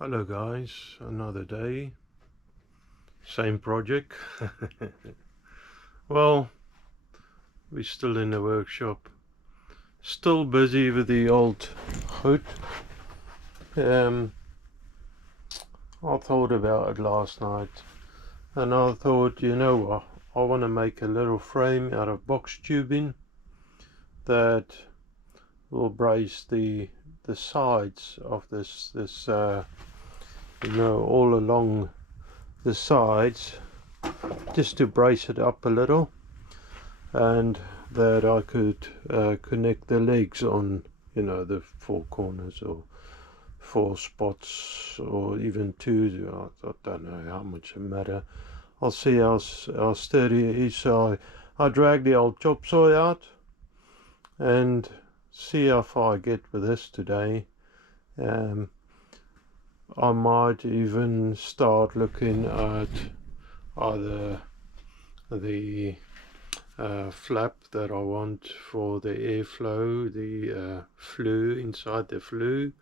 Hello guys, another day, same project. Well, we're still in the workshop, still busy with the old hood. I thought about it last night and I thought, you know what, I want to make a little frame out of box tubing that will brace the sides of this all along the sides, just to brace it up a little, and that I could connect the legs on, the four corners or four spots or even two. I don't know how much it matter. I'll see how sturdy it is. So I drag the old chop saw out and see how far I get with this today. I might even start looking at either the flap that I want for the airflow, the flue inside the flue.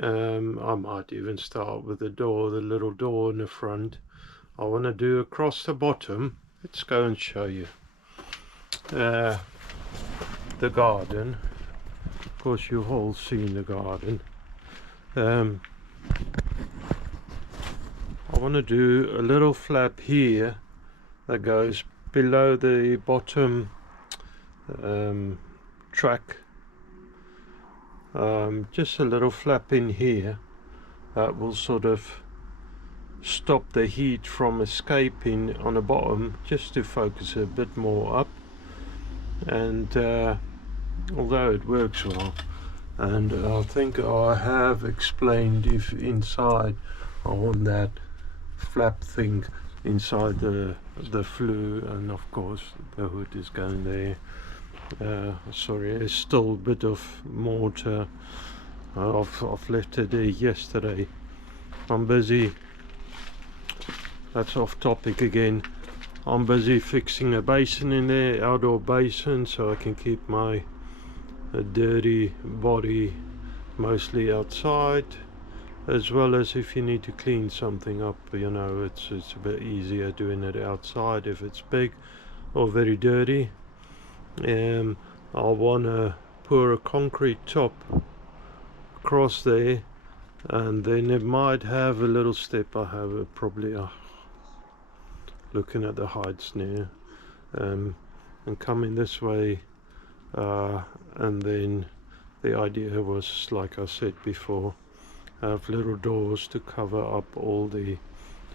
I might even start with the door, the little door in the front. I want to do across the bottom. Let's go and show you the garden. Of course, you've all seen the garden. I want to do a little flap here that goes below the bottom track, just a little flap in here that will sort of stop the heat from escaping on the bottom, just to focus a bit more up. And although it works well, and I think I have explained, if inside I want that flap thing inside the flue, and of course the hood is going there. Sorry, there's still a bit of mortar. I've left it there yesterday. I'm busy, that's off topic again. I'm busy fixing a basin in there, outdoor basin, so I can keep my dirty body mostly outside, as well as if you need to clean something up, it's a bit easier doing it outside if it's big or very dirty. I want to pour a concrete top across there, and then it might have a little step. I have probably looking at the heights now, and coming this way, and then the idea was, like I said before, have little doors to cover up all the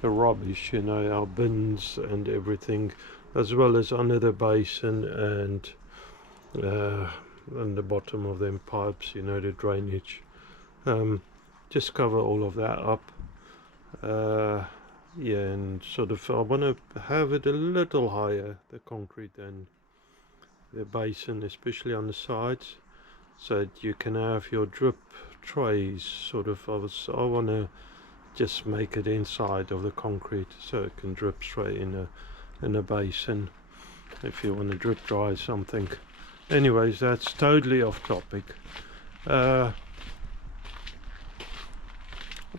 rubbish, our bins and everything, as well as under the basin and the bottom of them pipes, the drainage. Just cover all of that up. Yeah, and sort of I want to have it a little higher, the concrete, than the basin, especially on the sides, so that you can have your drip trays sort of. I want to just make it inside of the concrete so it can drip straight in a basin if you want to drip dry something. Anyways, that's totally off topic. I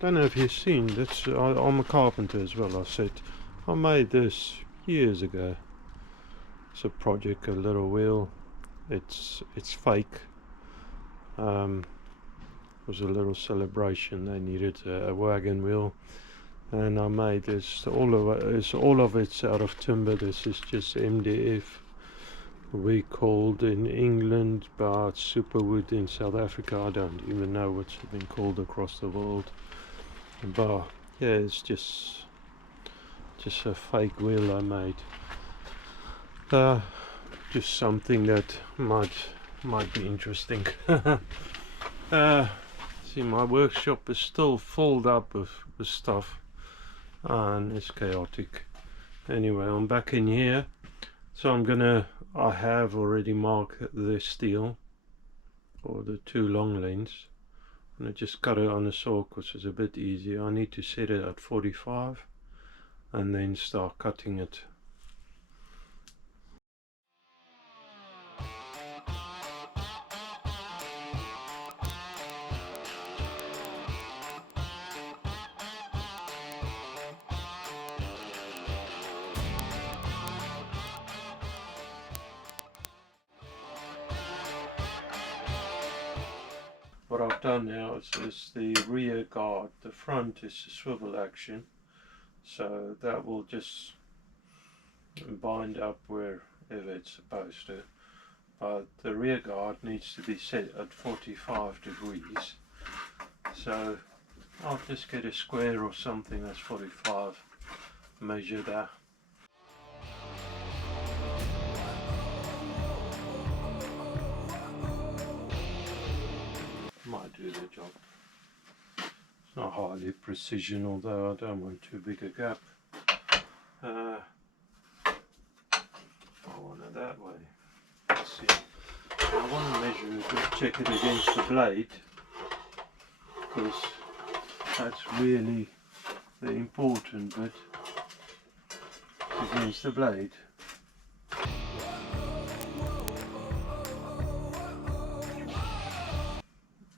don't know if you've seen this. I'm a carpenter as well. I said I made this years ago. It's a project, a little wheel. It's fake. It was a little celebration. They needed a wagon wheel, and I made this. All of it's out of timber. This is just MDF. We called in England, but superwood in South Africa. I don't even know what's been called across the world. But yeah, it's just a fake wheel I made. Just something that might be interesting. See, my workshop is still filled up with stuff, and it's chaotic. Anyway, I'm back in here, so I have already marked the steel for the two long lengths. I'm gonna just cut it on a saw because it's a bit easier. I need to set it at 45 and then start cutting it. what I've done now is the rear guard. The front is a swivel action, so that will just bind up wherever it's supposed to. But the rear guard needs to be set at 45 degrees. So I'll just get a square or something that's 45, measure that. Might do the job. It's not highly precision, although I don't want too big a gap. I want it that way. Let's see. I want to measure it and check it against the blade, because that's really the important bit, against the blade.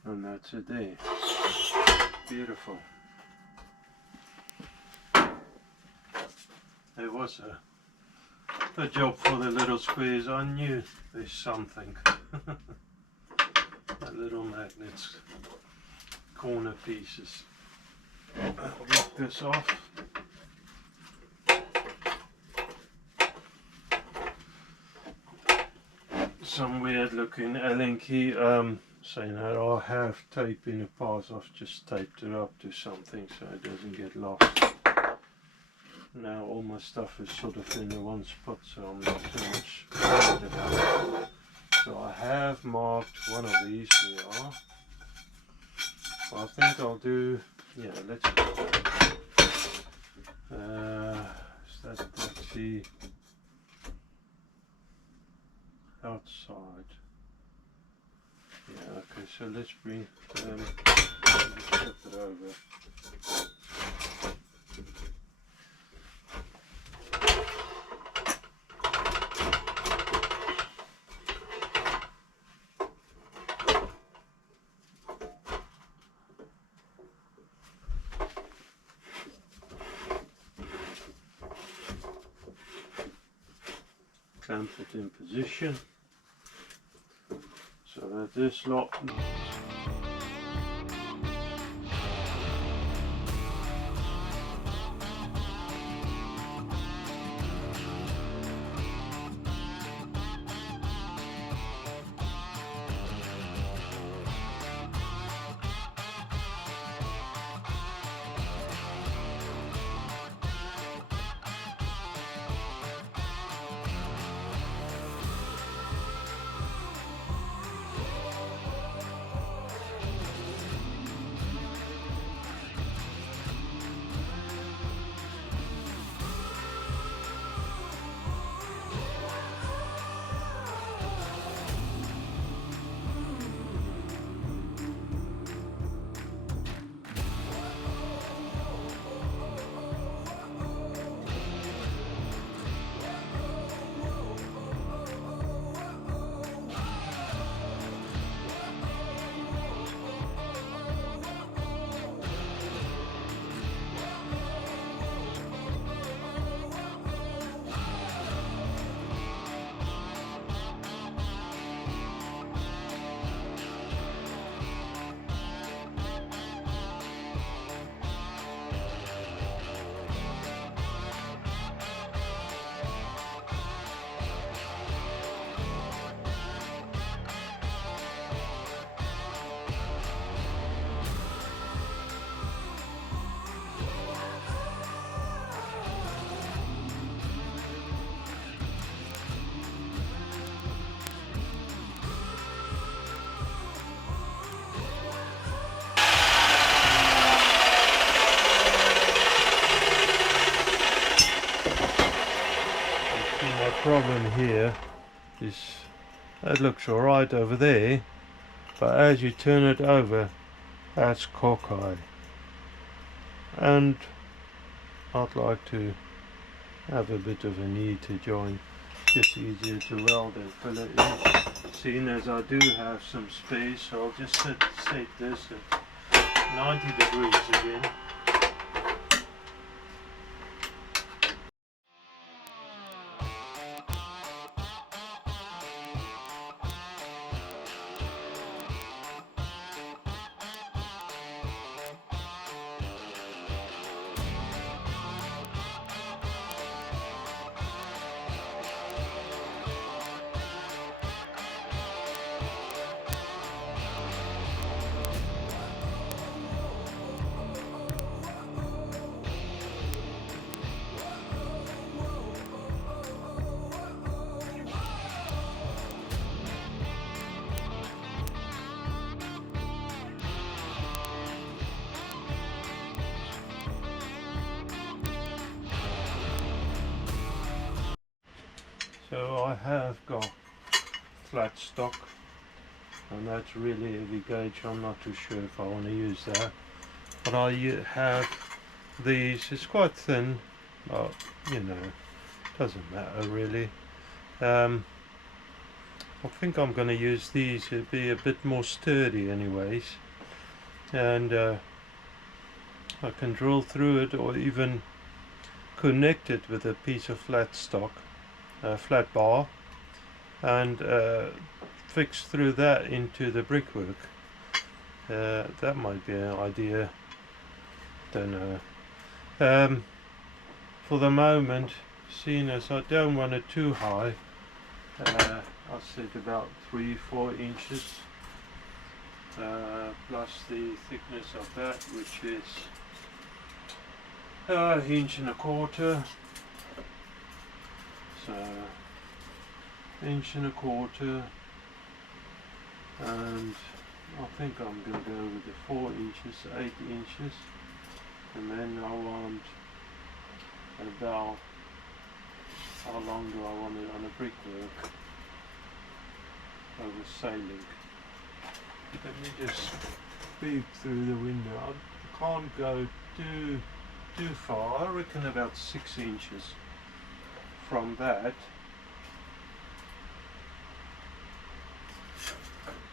And that's it there. Beautiful. There was a job for the little squares. I knew there's something. The little magnets, corner pieces. I'll lock this off. Some weird looking Allen key. Saying that I have tape in the past, I've just taped it up to something so it doesn't get lost. Now all my stuff is sort of in the one spot, so I'm not too much worried about it. So I have marked one of these. Here are. I think I'll do, yeah, let's that's the outside. Yeah, okay, so let's bring flip it over. Clamp it in position so that this lot problem here is that looks alright over there, but as you turn it over, that's cockeye, and I'd like to have a bit of a knee to join, just easier to weld and fill it in. Seeing as I do have some space, so I'll just set this at 90 degrees again. So I have got flat stock, and that's really heavy gauge. I'm not too sure if I want to use that, but I have these. It's quite thin, but you know, doesn't matter really. I think I'm going to use these. It'll be a bit more sturdy anyways, and I can drill through it or even connect it with a piece of flat stock, flat bar, and fix through that into the brickwork. That might be an idea, don't know. For the moment, seeing as I don't want it too high, I'll set about 3-4 inches, plus the thickness of that, which is 1.25 inches. So 1.25 inches, and I think I'm going to go with the 4 inches, 8 inches, and then I want about, how long do I want it on a brickwork over sailing? Let me just peek through the window. I can't go too far. I reckon about 6 inches from that.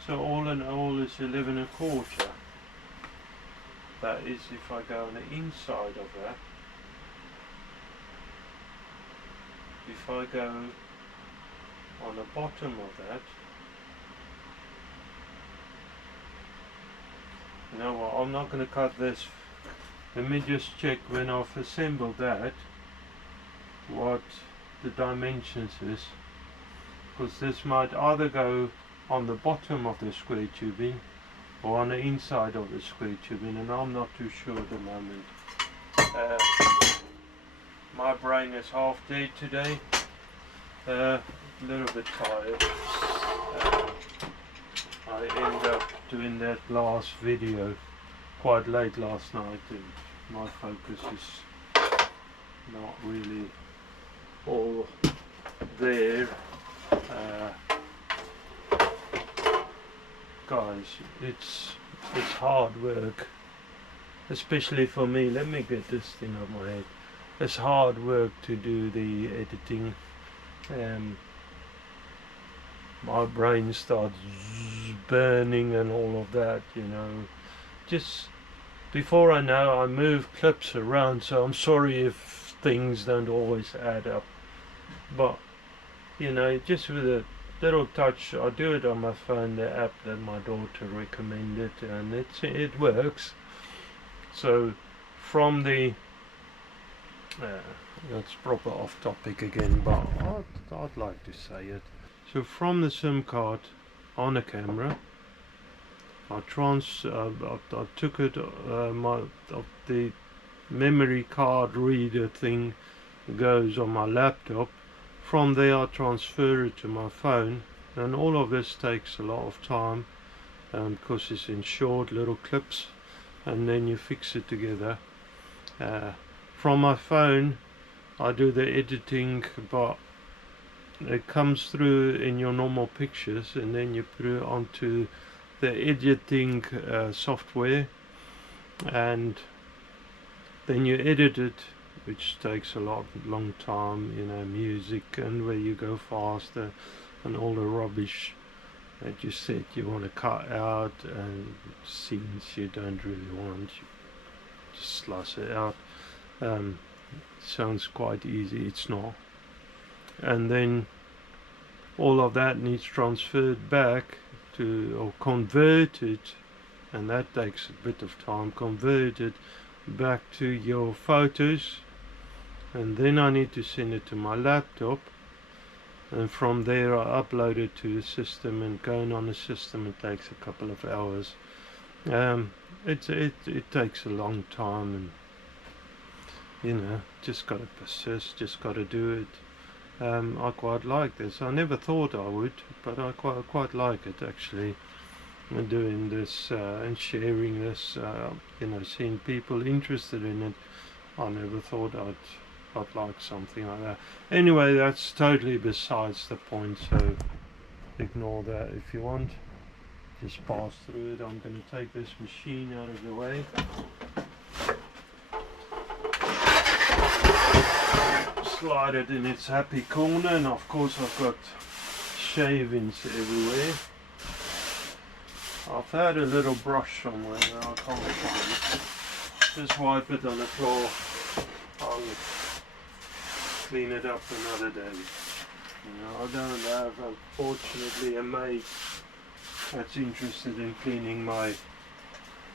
So all in all is 11.25. That is if I go on the inside of that. If I go on the bottom of that, you know what, I'm not going to cut this. Let me just check when I've assembled that what the dimensions is, because this might either go on the bottom of the square tubing or on the inside of the square tubing, and I'm not too sure at the moment. My brain is half dead today, a little bit tired. I ended up doing that last video quite late last night, and my focus is not really all there. Guys, it's hard work, especially for me. Let me get this thing out of my head. It's hard work to do the editing. My brain starts burning and all of that, you know. Just before I know, I move clips around, so I'm sorry if things don't always add up. But, you know, just with a little touch, I do it on my phone, the app that my daughter recommended, and it works. So from the that's proper off topic again, but I'd like to say it. So from the SIM card on the camera, I took it, the memory card reader thing goes on my laptop. From there I transfer it to my phone, and all of this takes a lot of time because it's in short little clips, and then you fix it together. From my phone I do the editing, but it comes through in your normal pictures, and then you put it onto the editing software, and then you edit it, which takes a long time, you know, music and where you go faster and all the rubbish that you said you want to cut out, and scenes you don't really want, you just slice it out. Sounds quite easy, it's not. And then all of that needs transferred back to, or converted, and that takes a bit of time, converted back to your photos, and then I need to send it to my laptop, and from there I upload it to the system, and going on the system it takes a couple of hours. It takes a long time, and you know, just gotta persist, just gotta do it. I quite like this. I never thought I would, but I quite like it actually, doing this and sharing this, you know, seeing people interested in it. I never thought got like something like that. Anyway, that's totally besides the point, so ignore that if you want. Just pass through it. I'm going to take this machine out of the way. Slide it in its happy corner, and of course I've got shavings everywhere. I've had a little brush somewhere that I can't find. Just wipe it on the floor. I'll clean it up another day. You know, I don't have, unfortunately, a maid that's interested in cleaning my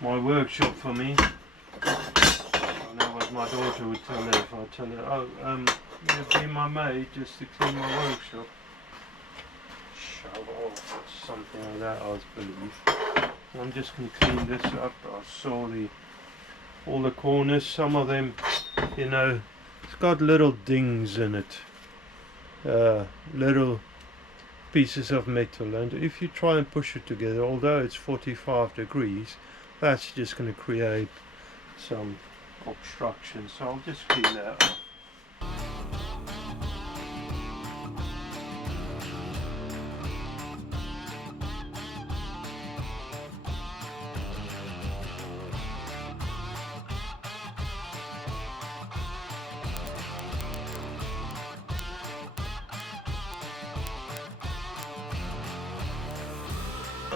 workshop for me. I know what my daughter would tell her if I tell her, oh, you'd be my maid just to clean my workshop. Shovel, something like that, I believe. I'm just going to clean this up. I saw all the corners, some of them, you know, it's got little dings in it, little pieces of metal, and if you try and push it together, although it's 45 degrees, that's just going to create some obstruction, so I'll just clean that up.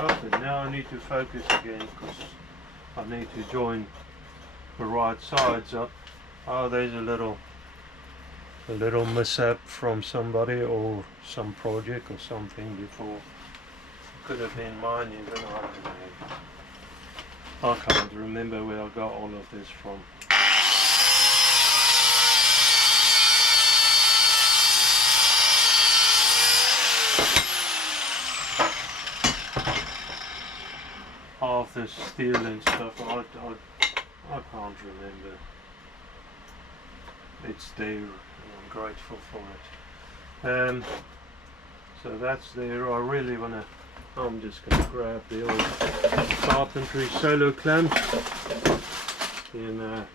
Okay, now I need to focus again because I need to join the right sides up. Oh, there's a little mishap from somebody or some project or something before. Could have been mine even, I don't know. I can't remember where I got all of this from. Half the steel and stuff, I can't remember. It's there and I'm grateful for it. So that's there. I really want to, I'm just going to grab the old carpentry solo clamp, and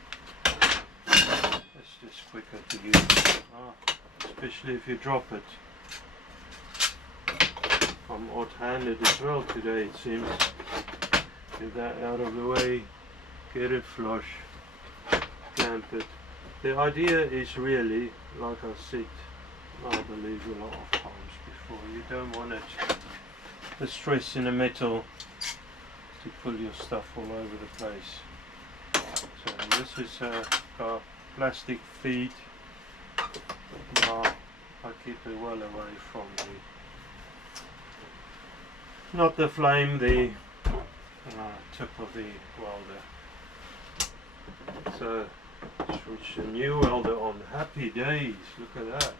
it's just quicker to use, especially if you drop it. I'm odd-handed as well today, it seems. Get that out of the way, get it flush, clamp it. The idea is really, like I said, I believe a lot of times before, you don't want the stress in the metal to pull your stuff all over the place. So this is a plastic feed. I keep it well away from not the flame, the tip of the welder. So switch the new welder on. Happy days, look at that.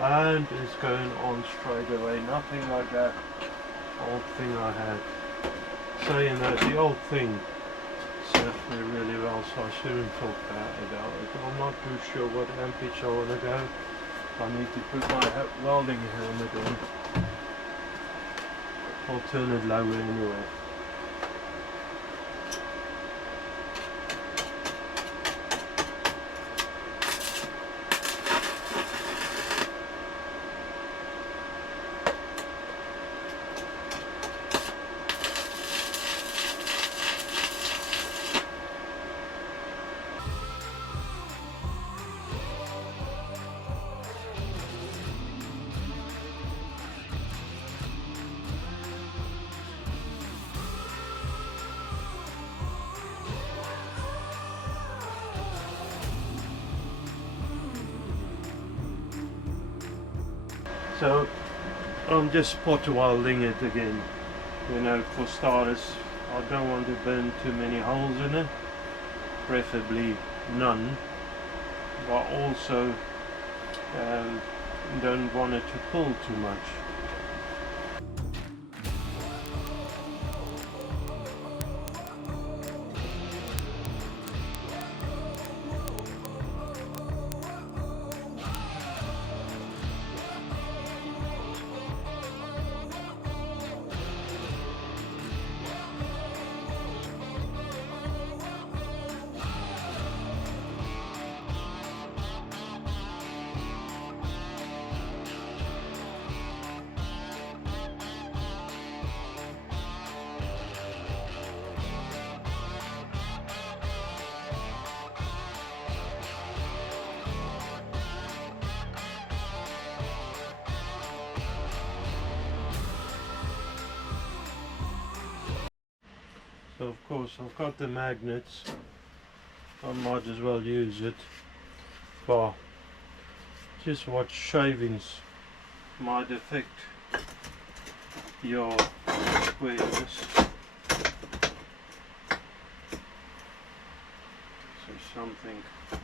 And it's going on straight away, nothing like that old thing I had. So you know, the old thing served me really well, so I shouldn't talk bad about it. I'm not too sure what amperage I want to go. I need to put my welding helmet on. I'll turn it lower anyway. So I'm just spot welding it again. You know, for starters, I don't want to burn too many holes in it, preferably none, but also don't want it to pull too much. So of course I've got the magnets, I might as well use it. But just what shavings might affect your squareness. So something, there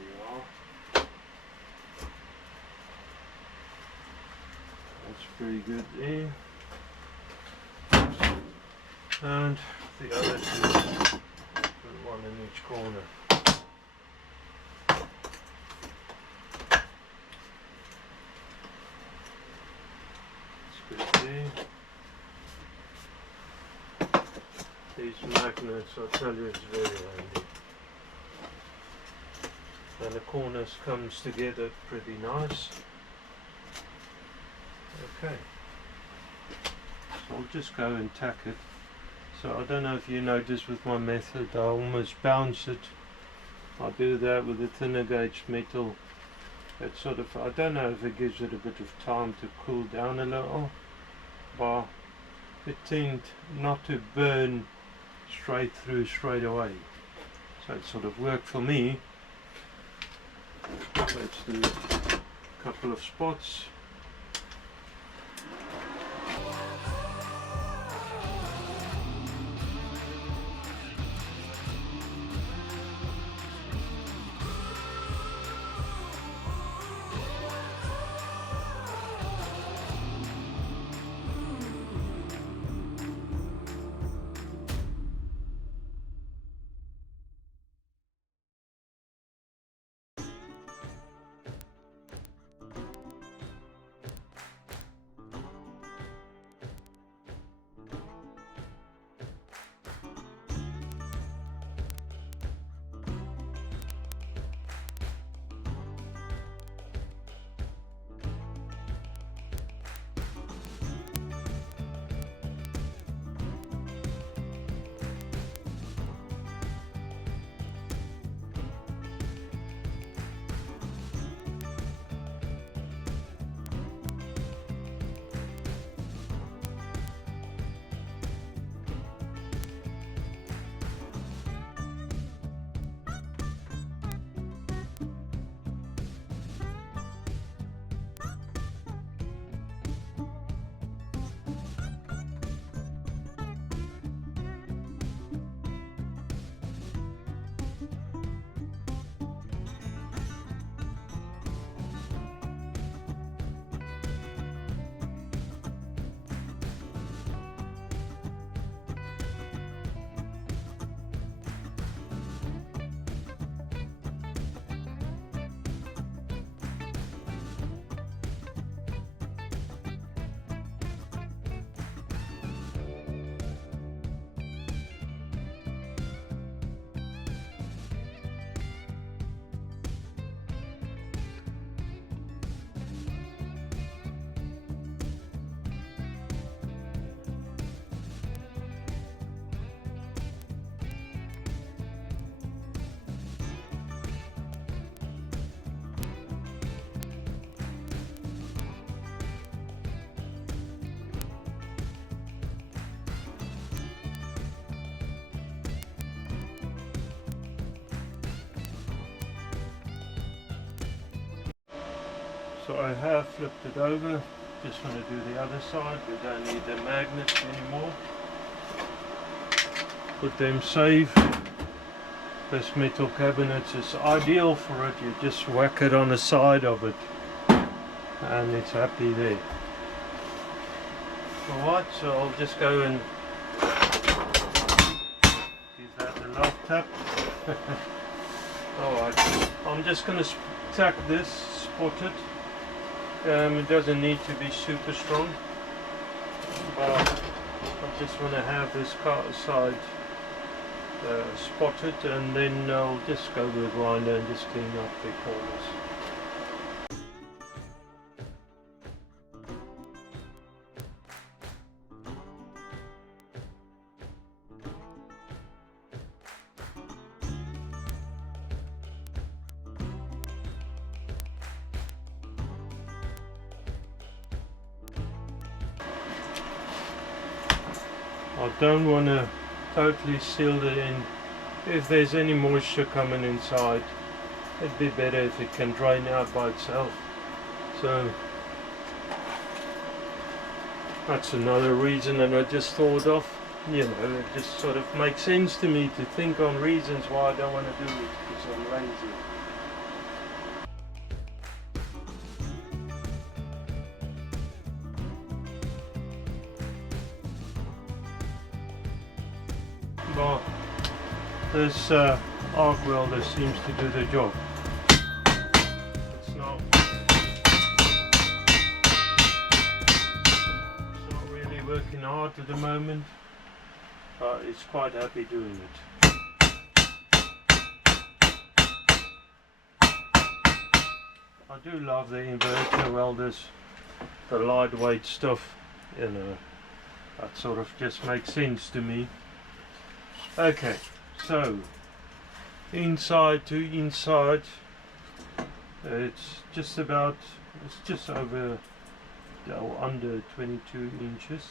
you are. That's pretty good there. And the other two, put one in each corner. That's good there. These magnets, I tell you, it's very handy. And the corners comes together pretty nice. Okay, so I'll just go and tack it. So I don't know if you notice with my method, I almost bounce it. I do that with the thinner gauge metal. It sort of, I don't know if it gives it a bit of time to cool down a little, but it tends not to burn straight through straight away. So it sort of worked for me. Let's do a couple of spots. So I have flipped it over. Just want to do the other side. We don't need the magnets anymore. Put them safe. This metal cabinet is ideal for it. You just whack it on the side of it and it's happy there. Alright, so I'll just go and give that a love tap. Alright, I'm just going to tack this, spot it. It doesn't need to be super strong, but I just want to have this side spotted, and then I'll just go with a grinder and just clean up the corners. I don't want to totally sealed it in. If there's any moisture coming inside, it'd be better if it can drain out by itself. So that's another reason that I just thought of. You know, it just sort of makes sense to me to think on reasons why I don't want to do it, because I'm lazy. Well, this arc welder seems to do the job. It's not really working hard at the moment, but it's quite happy doing it. I do love the inverter welders, the lightweight stuff, you know, that sort of just makes sense to me. Okay, so inside to inside, it's just over or under 22 inches,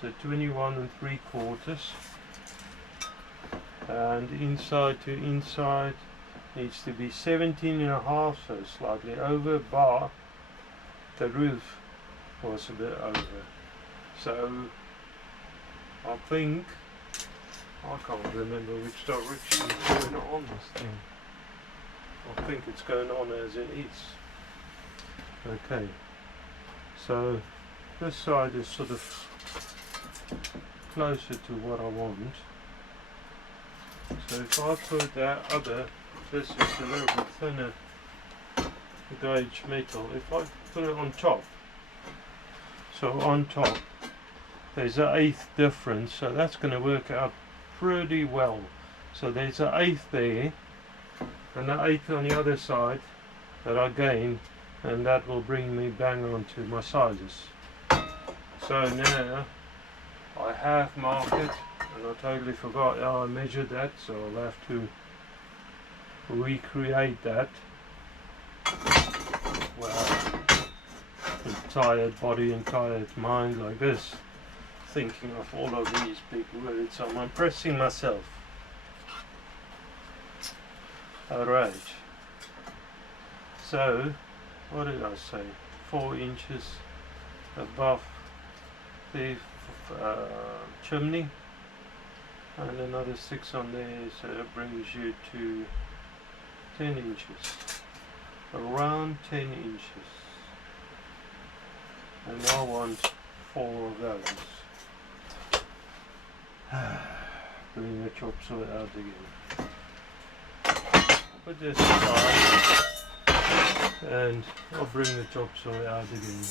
so 21 3/4, and inside to inside needs to be 17.5, so slightly over, but the roof was a bit over. So I think, I can't remember which direction it's going on this thing. I think it's going on as it is. Okay, so this side is sort of closer to what I want. So if I put that other, this is a little bit thinner gauge metal, if I put it on top, so on top there's an 1/8 difference, so that's going to work out pretty well. So there's an 1/8 there and an 1/8 on the other side that I gain, and that will bring me bang on to my sizes. So now I have marked it, and I totally forgot how I measured that, so I'll have to recreate that. Well, tired body and tired mind like this, thinking of all of these big words. I'm impressing myself. Alright, so what did I say? 4 inches above the chimney, and another 6 on there, so that brings you to 10 inches, around 10 inches, and I want 4 of those. Bring the chop saw out again. Put this aside, and I'll bring the chop saw out again.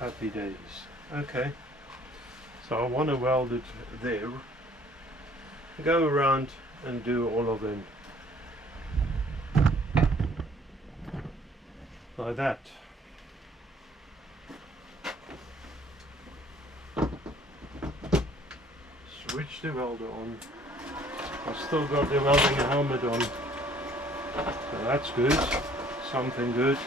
Happy days. Okay, so I want to weld it there, go around and do all of them. like that. Switch the welder on. I've still got the welding helmet on, so that's good, something good.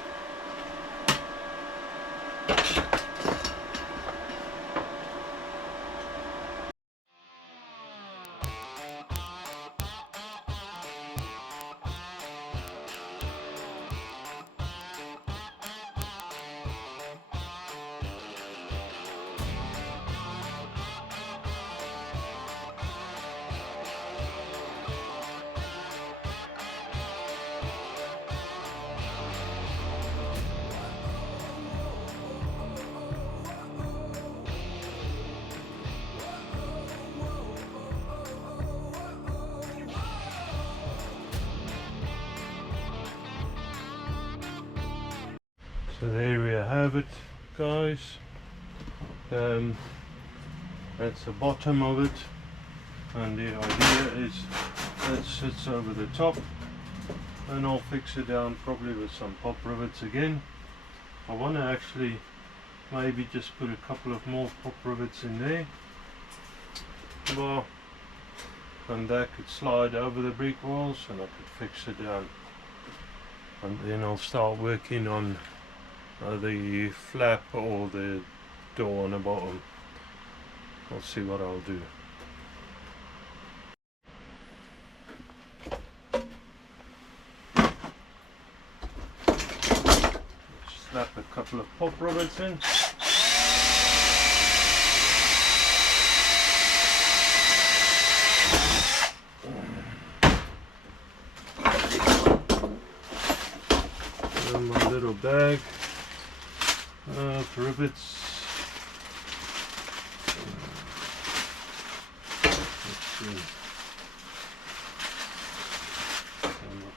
So there we have it, guys. That's the bottom of it, and the idea is that sits over the top, and I'll fix it down probably with some pop rivets again. I want to actually maybe just put a couple of more pop rivets in there, and that could slide over the brick walls and I could fix it down, and then I'll start working on the flap or the door on the bottom. I'll see what I'll do. Slap a couple of pop rivets in. And my little bag of rivets. Let's see. And what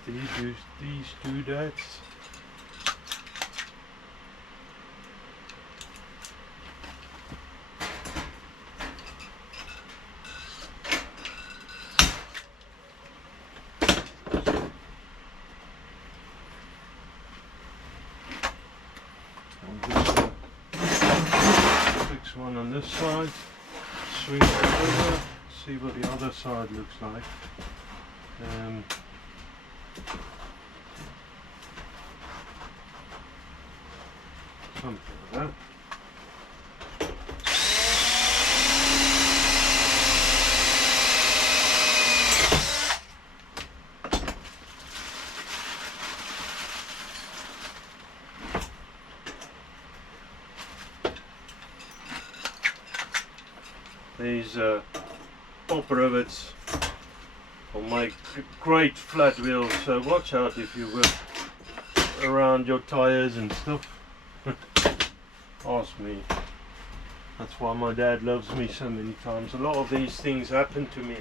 these doodads. Fix one on this side, swing it over, see what the other side looks like. Something like that. These pop rivets will make great flat wheels, so watch out if you work around your tires and stuff. Ask me. That's why my dad loves me so many times. A lot of these things happen to me.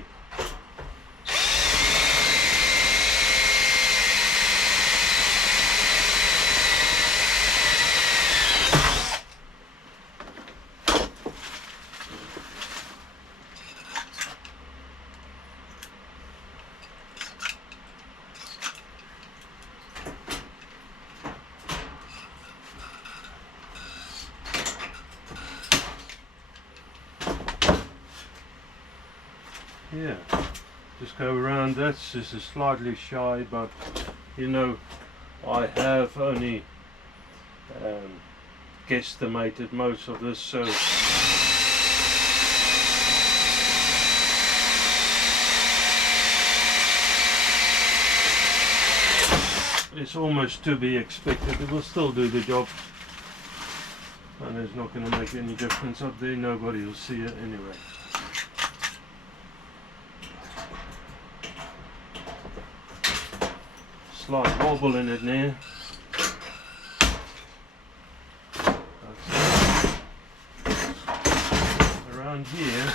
Yeah, just go around. That's just slightly shy, but you know, I have only guesstimated most of this, so it's almost to be expected. It will still do the job, and it's not going to make any difference up there. Nobody will see it anyway. Slight wobble in it now. Around here,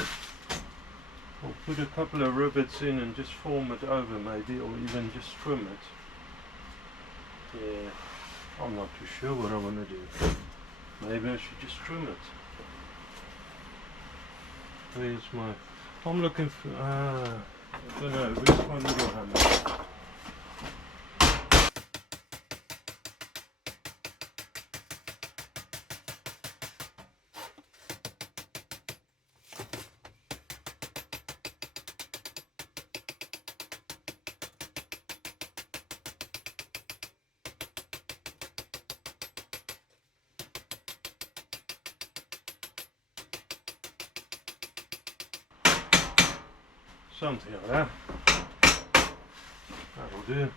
I'll put a couple of rivets in and just form it over maybe, or even just trim it. Yeah, I'm not too sure what I want to do. Maybe I should just trim it. Where's my... I'm looking for... I don't know, where's my little hammer? Something like that. That'll do.